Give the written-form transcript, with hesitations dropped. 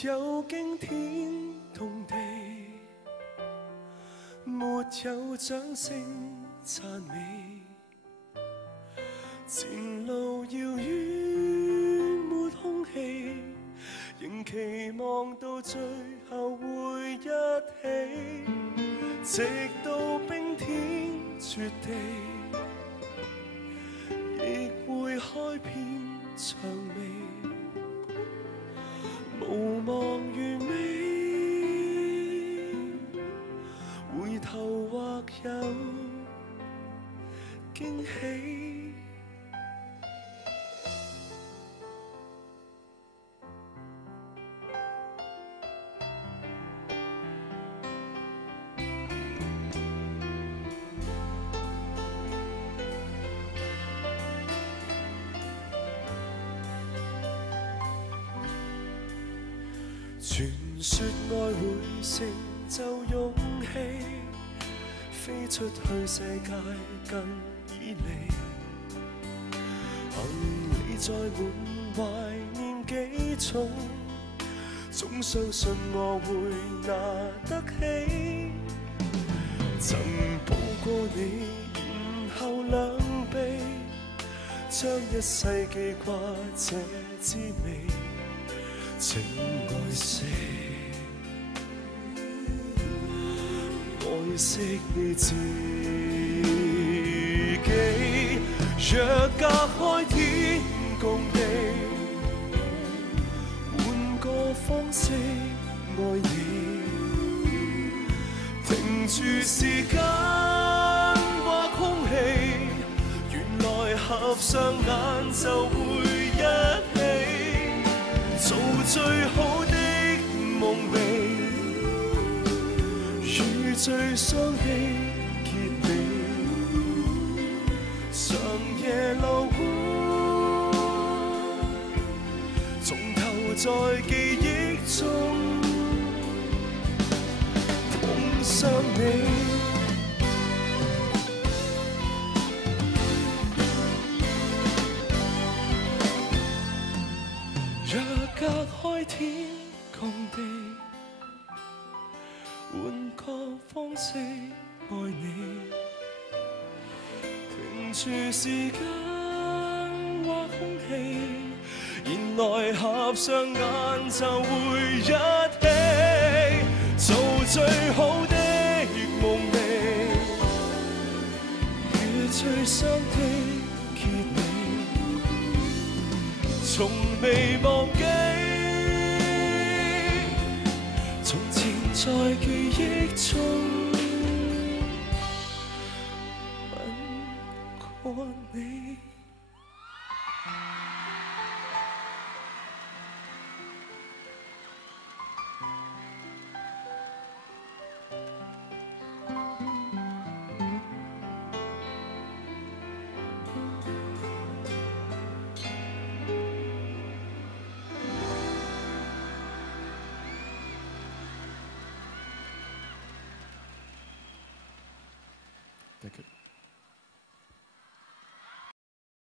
有驚天動地，沒有掌聲讚美，前路遙遠沒空氣，仍期望到最後會一起，直到冰天絕地，亦會開遍薔薇，無望完美，回頭或有驚喜。傳說愛會成就勇氣，飛出去世界更以利。行李載滿懷念幾重，總相信我會拿得起。曾抱過你，然後兩臂，將一世記掛這滋味。請愛惜，愛惜你自己。若隔開天共地，換個方式愛你。停住時間或空氣，原來合上眼就會一起。做最好的夢寐，與最傷的結尾，長夜流過，從頭在記憶中碰上你。若隔開天共地，換個方式愛你。停住時間或空氣，原來合上眼就會一起。做最好的夢寐，與最傷的結尾，從未忘記，從前在記憶中吻過你。Thank you.